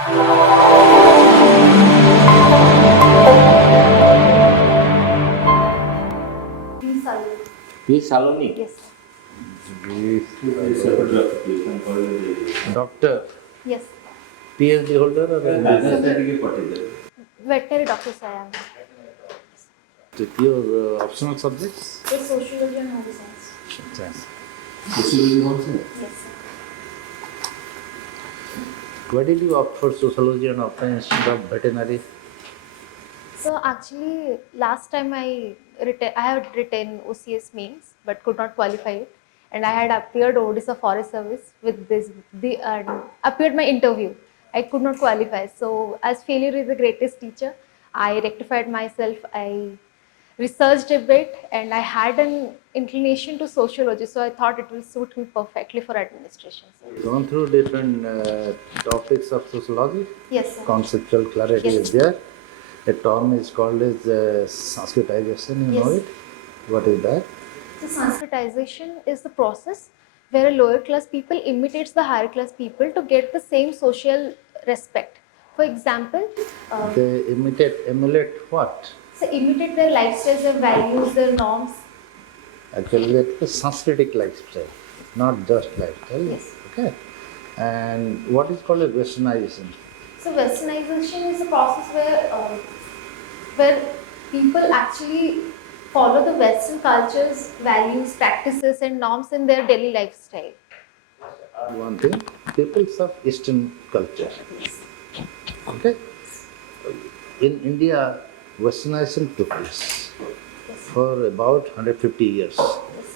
Saloni. P. Saloni. Yes, sir. Doctor, Yes. PhD holder or Veterinary doctor, sir, I am. your optional subjects? Yes, sociology and home science. Science. Yes, sir. Why did you opt for sociology and option instead of veterinary? So actually, last time I had written OCS mains but could not qualify it, and I had appeared Odisha Forest Service with appeared my interview. I could not qualify. So as failure is the greatest teacher, I rectified myself. I researched a bit, and I had an inclination to sociology. So I thought it will suit me perfectly for administration. So, Gone through different topics of sociology. yes, sir. Conceptual clarity Yes. is there. A term is called as Sanskritization. You know Yes. it. What is that? So Sanskritization is the process where a lower class people imitates the higher class people to get the same social respect. For example, They emulate what? so imitate their lifestyles, their values, their norms. Actually, it's a Sanskritic lifestyle, not just lifestyle. Yes. Okay. And what is called a Westernization? So Westernization is a process where people actually follow the Western cultures, values, practices, and norms in their daily lifestyle. One thing, people of Eastern culture. Yes. Okay. In India, Westernization took place Yes. for about 150 years. Yes.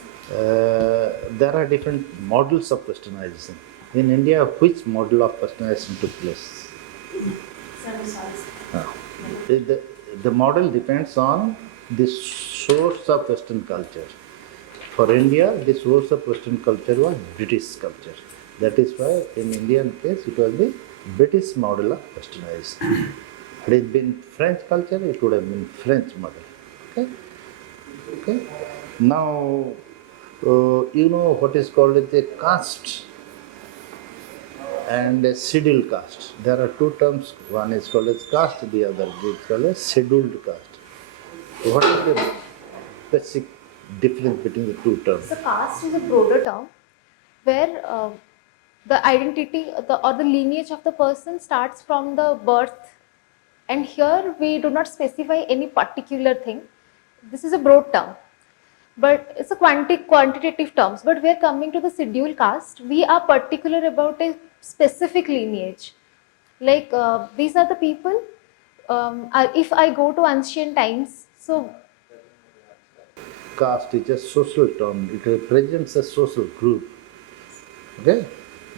There are different models of Westernization. In India, which model of Westernization took place? The model depends on the source of Western culture. For India, the source of Western culture was British culture. That is why in Indian case it was the British model of Westernization. Had it been French culture, it would have been French model. Okay? Okay? Now, you know what is called as a caste and a scheduled caste. There are two terms. One is called as caste, the other is called as scheduled caste. What is the basic difference between the two terms? So caste is a broader term where the identity or the lineage of the person starts from the birth, and here we do not specify any particular thing. This is a broad term, but it's a quantitative terms. But we are coming to the scheduled caste. We are particular about a specific lineage. Like these are the people. If I go to ancient times, so Caste is a social term. It represents a social group. Okay?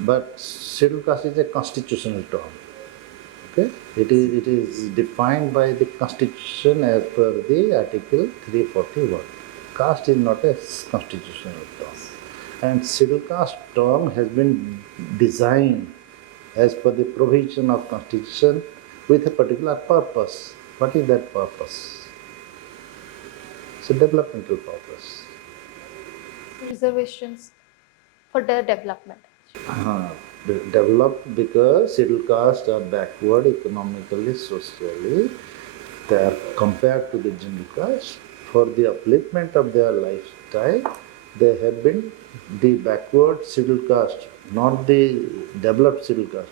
But scheduled caste is a constitutional term. Okay? It is defined by the constitution as per the article 341. Caste is not a constitutional term. And scheduled caste term has been designed as per the provision of constitution with a particular purpose. What is that purpose? It's a developmental purpose. reservations for their development. Developed because scheduled castes are backward economically, socially. They are compared to the general caste. For the upliftment of their lifestyle, they have been the backward scheduled caste, not the developed scheduled caste,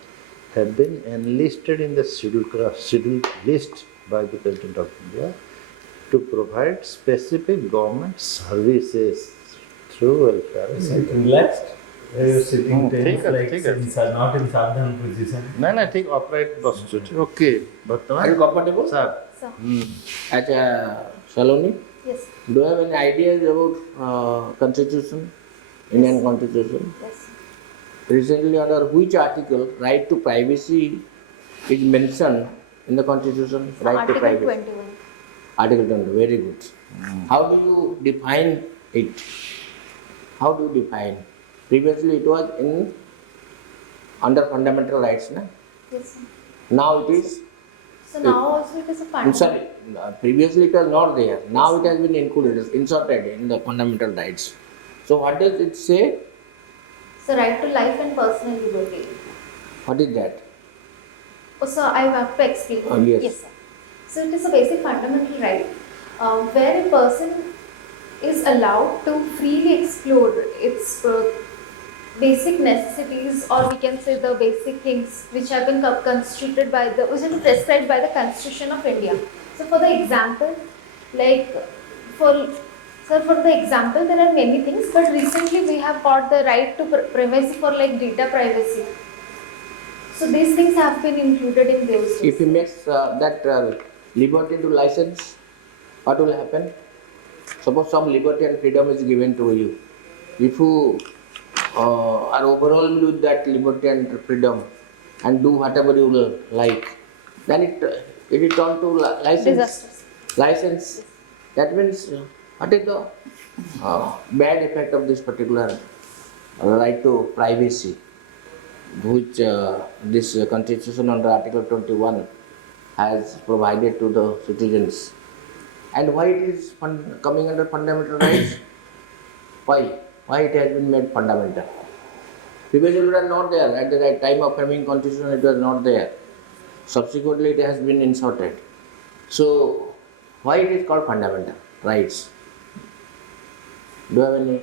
have been enlisted in the scheduled list by the President of India to provide specific government services through welfare. Relaxed. You're sitting tense ठीक है, like ठीक है. not in sadhan position. नहीं ठीक upright posture. Okay. Are you comfortable? Sir. So, Saloni, yes, do you have any ideas about Constitution, Indian Constitution? yes. Recently, under which article right to privacy is mentioned in the Constitution? Right Article to privacy. 21. Article 20. Very good. How do you define it? How do you define? Previously, it was in under fundamental rights, na? Yes, sir. Now it is. So now also it is a fundamental. Sorry, previously it was not there. Now it has been included, inserted in the fundamental rights. So what does it say? So right to life and personal liberty. What is that? So I have to explain. Yes. Sir. So it is a basic fundamental right where a person is allowed to freely explore its basic necessities, or we can say the basic things which have been constituted by the, which have been prescribed by the Constitution of India. So for the example, like for for the example, there are many things, but recently we have got the right to privacy for like data privacy. So these things have been included in those. If he makes that liberty to license, what will happen? Suppose some liberty and freedom is given to you. If you are overwhelmed with that liberty and freedom and do whatever you like, then it is turned to license. Disasters. License. That means what is the bad effect of this particular right to privacy, which this constitution under Article 21 has provided to the citizens. And why it is coming under fundamental rights? Why? Why it has been made fundamental? Previously it was not there. At the right time of framing constitution it was not there. Subsequently it has been inserted. So why it is called fundamental rights? Do you have any?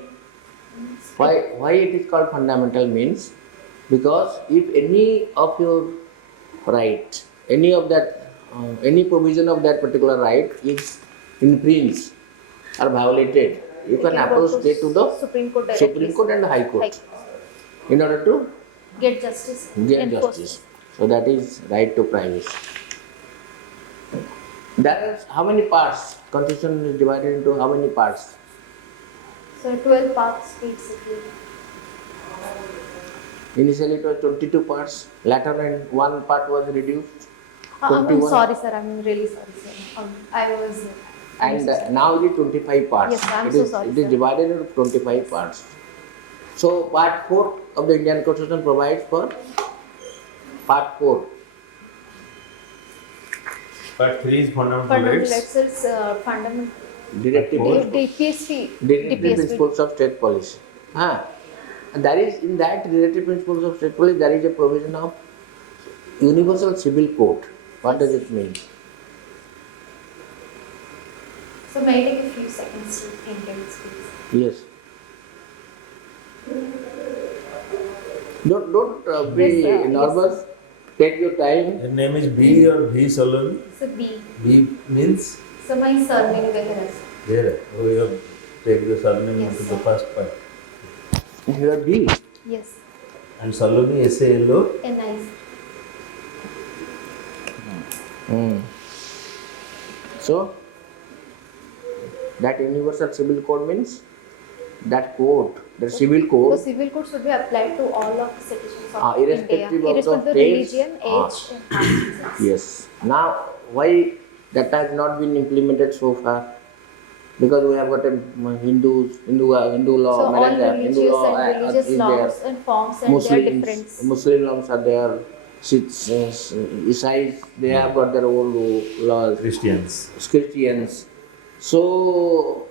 Why it is called fundamental means because if any of your right, any of that, any provision of that particular right is infringed or violated, you can approach straight to the Supreme Court directly. Supreme Court and the High Court in order to Get justice. get enforced. justice. So that is right to privacy. There is how many parts? Constitution is divided into how many parts? So 12 parts basically. Initially it was 22 parts. Later and one part was reduced. I'm 21. sorry, sir. I'm really sorry, sir. I was. And now it is 25 parts. Yes, I'm it so is, sorry, It is sir. divided into 25 parts. So part 4 of the Indian Constitution provides for part 4. Part 3 is fundamental Fundamental rights. rights is fundamental. Directive DPSP. principles of state policy. And that is in that directive principles of state policy there is a provision of universal civil code. What does it mean? So may I take a few seconds to think and speak? Yes. Don't be Yes, sir. nervous. Take your time. Your name is B or V Saloni? So B. B means So my surname Veharas. there. Oh, you have take the surname Yes, into sir. the first part. Here B. Yes. And Saloni SALO. NIC. So that universal civil code means that code, the civil So code, civil code should be applied to all of the citizens of irrespective India, of irrespective the of the states. religion, age, and caste. Yes. Now why that has not been implemented so far? Because we have got a Hindu law, So all marriage act, religious law and religious is laws there. and forms and their difference. Muslim laws are there. Isais, they have got their own laws. Christians. So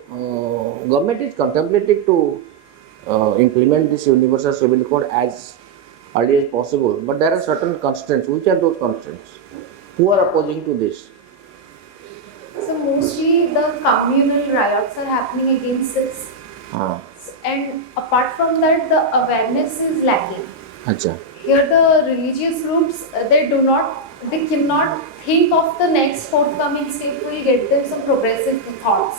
government is contemplating to implement this universal civil code as early as possible. But there are certain constraints. Which are those constraints? Who are opposing to this? So mostly the communal riots are happening against this, Ah, and apart from that, the awareness is lacking. acha. Here, the religious groups they cannot think of the next forthcoming step will get them some progressive thoughts.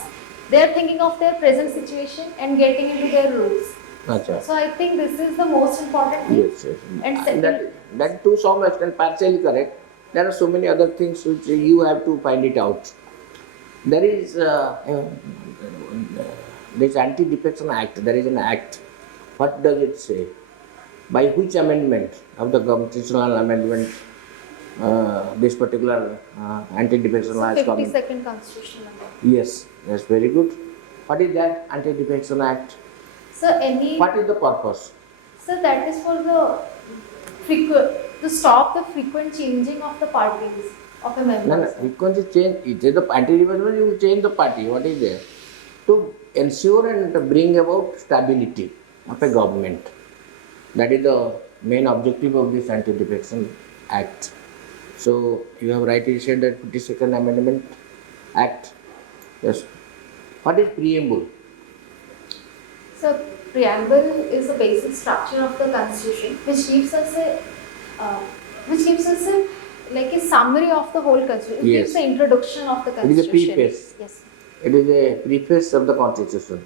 They are thinking of their present situation and getting into their roots. Acha. So I think this is the most important thing. Yes, yes. And second, That to some extent partially correct. There are so many other things which you have to find it out. There is this Anti-Defection Act. There is an act. What does it say? By which amendment of the constitutional amendment this particular anti-defection law is coming? 52nd Constitutional Amendment. Yes, that's very good. What is that Anti-Defection Act? So any. What is the purpose? So that is for to stop the frequent changing of the parties of a member. No, frequency change. It is the anti-defection. You will change the party. What is there? To ensure and bring about stability of a government. That is the main objective of this Anti-Defection Act. So you have rightly said that 52nd Amendment Act. Yes. What is preamble? So preamble is the basic structure of the constitution, which gives us uh, a like a summary of the whole constitution. It gives Yes. the introduction of the It is a constitution. preface. Yes. It is a preface of the constitution.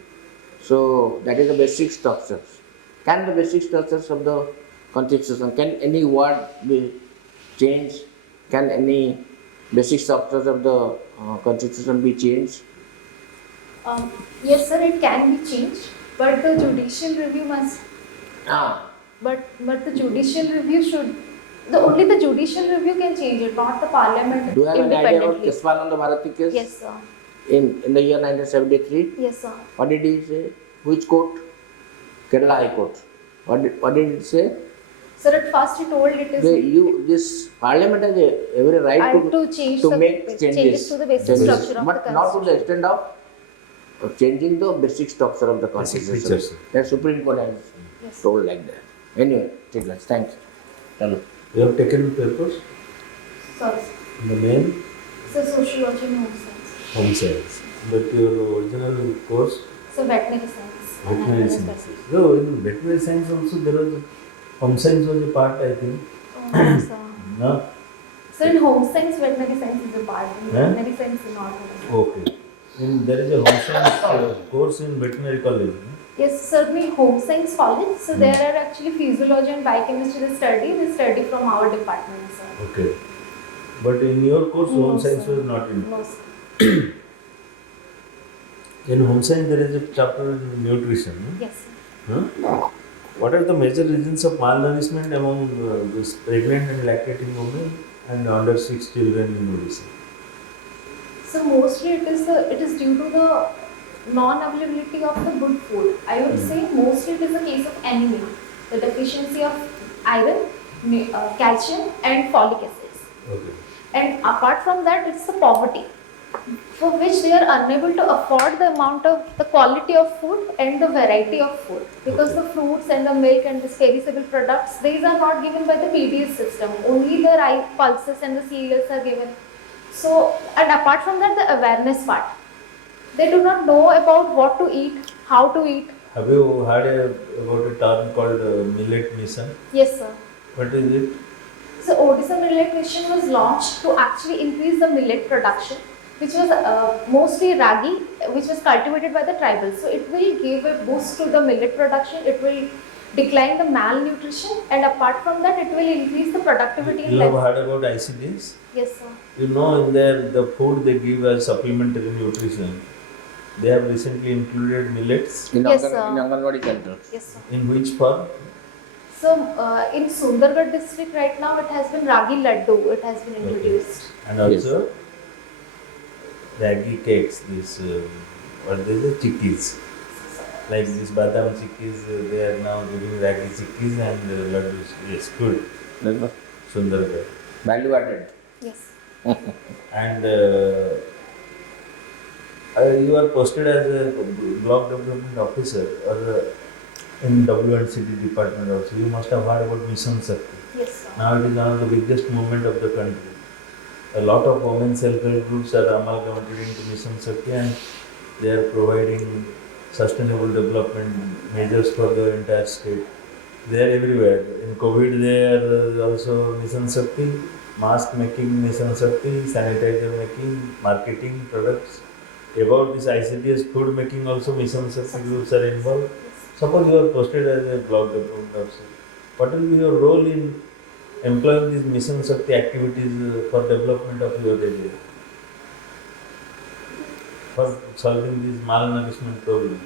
So that is the basic structures. Can the basic structures of the constitution, can any word be changed? Can any basic structures of the constitution be changed? Yes, sir. It can be changed, but the judicial review must. Ah, But the judicial review should. Only the judicial review can change it, not the parliament do you have any idea about independently. Keswananda Bharati case? Yes, sir. In the year 1973? Yes, sir. What did he say? Which court? Kerala High Court. What did it say? Sir, at first he told it is This parliament has every right to change to the make changes to the basic changes, structure of but the not to the constitution. extent of changing the basic structure of the Basic constitution. features. That Supreme Court has Yes. told like that. Anyway, take that. Thanks. Chalo. You have taken papers Sorry. in the main So sociology and home science. home science, but your original course So veterinary science. and veterinary animal science. specialist. So in veterinary science also there was home science was a part, I think. Oh, no, sir. No? So in home science, veterinary science is a part. In Huh? veterinary science is not. Okay. There is a home science course in veterinary college. No? Yes, certainly home science college. So there are actually physiology and biochemistry they study from our department, sir. Okay. But in your course, No, home science sir. was not in. No, sir. In home science, there is a chapter in nutrition. No? Yes, sir. Huh? What are the major reasons of malnourishment among this pregnant and lactating women and under 6 children in Odisha? So mostly it is due to the non-availability of the good food. I would say mostly it is a case of anemia, the deficiency of iron, calcium, and folic acids. Okay. And apart from that, it's the poverty, for which they are unable to afford the quality of food and the variety of food, because Okay. the fruits and the milk and the perishable products, these are not given by the PDS system. Only the rice pulses and the cereals are given. So, and apart from that, the awareness part, they do not know about what to eat, how to eat. Have you heard about a term called millet mission? Yes, sir. What is it? So Odisha Millet Mission was launched to actually increase the millet production, which was mostly ragi, which was cultivated by the tribals. So it will give a boost to the millet production. It will decline the malnutrition, and apart from that, it will increase the productivity in You have life. heard about ICDs? Yes, sir. You know, in there, the food they give as supplementary nutrition, they have recently included millets. In Yes, Anganwadi center. Yes, sir. In which form? So in Sundargarh district right now, it has been ragi laddu. It has been introduced. And also ragi cakes, this, what they say, chikkis. Like this badam chikkis, they are now giving ragi chikkis and laddus. Yes, good. Sundargarh. Value added. Yes. And you are posted as a block development officer or in W&CD department also. You must have heard about Mission Shakti. Yes, sir. Now it is one of the biggest movement of the country. A lot of women self-help groups are amalgamated into Mission Shakti and they are providing sustainable development measures for the entire state. They are everywhere. In COVID, they are also Mission Shakti, mask making Mission Shakti, sanitizer making, marketing products. About this ICDS food making also Mission Shakti groups are involved. Suppose you are posted as a block development officer. What will be your role in employing these Mission Shakti activities for development of your area? For solving these malnourishment problems?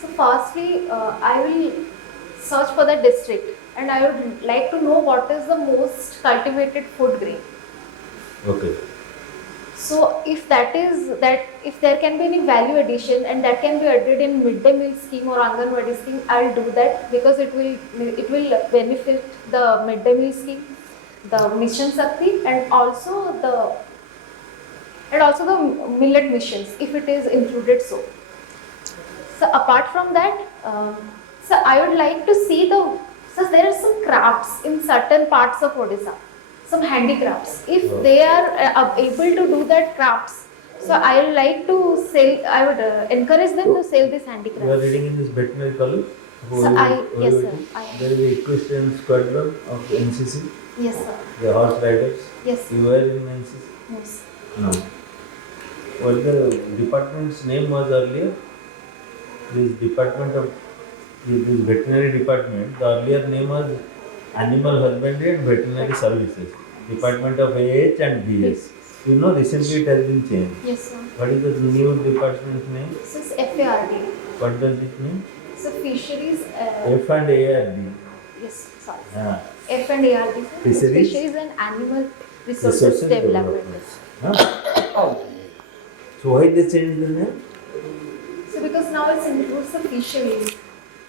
So firstly, I will search for the district, and I would like to know what is the most cultivated food grain. Okay. So if if there can be any value addition and that can be added in midday meal scheme or Anganwadi scheme, I'll do that, because it will benefit the midday meal scheme, the Mission Shakti, and also the millet missions, if it is included. So apart from that, so I would like to see so there are some crafts in certain parts of Odisha. some handicrafts. If Oh. they are able to do that crafts, so I would like to sell. I would encourage them to sell this You are handicrafts. reading in this veterinary college? So yes sir, I There is a equestrian squadron of NCC, yes sir, the horse riders. yes You were in NCC? yes. No. What the department's name was earlier? This department of this veterinary department, the earlier name was Animal Husbandry and Veterinary Services, Department of AH and VS. You know, recently it has been changed. Yes sir. What is the new department's name? This is FARD. What does it mean? So fisheries. F and ARD. Yes, sorry. Ah, F and ARD. Sir. Fisheries? Fisheries and Animal Resources Development. Ah. So why they changed the name? So because now it includes the fisheries.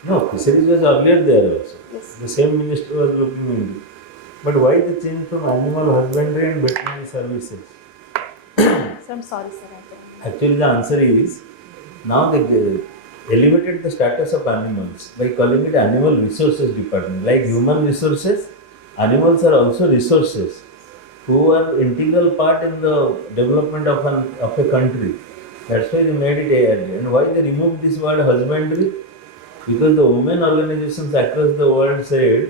No, fisheries was earlier there also. Yes. The same minister was looking into. But why they changed from Animal Husbandry and Veterinary Services? So I'm sorry, sir. I don't- Actually, the answer is now they elevated the status of animals by calling it Animal Resources Department. Like human resources, animals are also resources who are integral part in the development of a country. That's why they made it ARD. And why they removed this word husbandry? Because the women organizations across the world said,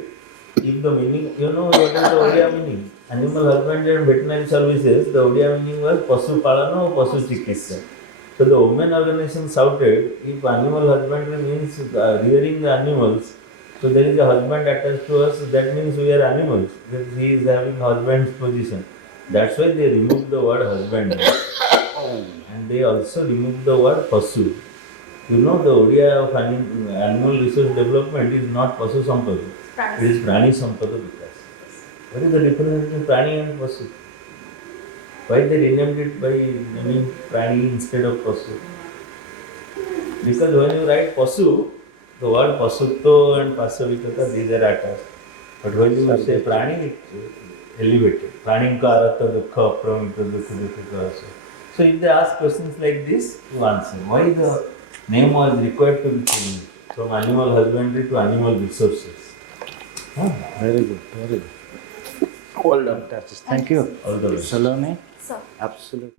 if the meaning, you know what is the Odia meaning? Animal husbandry and veterinary services, the Odia meaning was Pasu Palana or Pasu Chikitsa. So the women organization shouted, if animal husbandry means rearing the animals, so there is a husband attached to us, that means we are animals. That he is having husband's position. That's why they removed the word husbandry. And they also removed the word Pasu. You know, the Odia of animal resource development is not Pasu Sampada. It is Prani Sampada Vikas. What is the difference between Prani and Pasu? Why they renamed it by naming Prani instead of Pasu? Because when you write Pasu, the word Pasutto and Pasavikata, these are attached. But when you say Prani, it's elevated. Praninka arata dukha apramita dukha dukha also. So if they ask questions like this, you answer. Why the name was required to be changed from animal husbandry to animal resources? Very good, very good. Hold on. Thank you. All the best. Saloni, Sir. absolutely.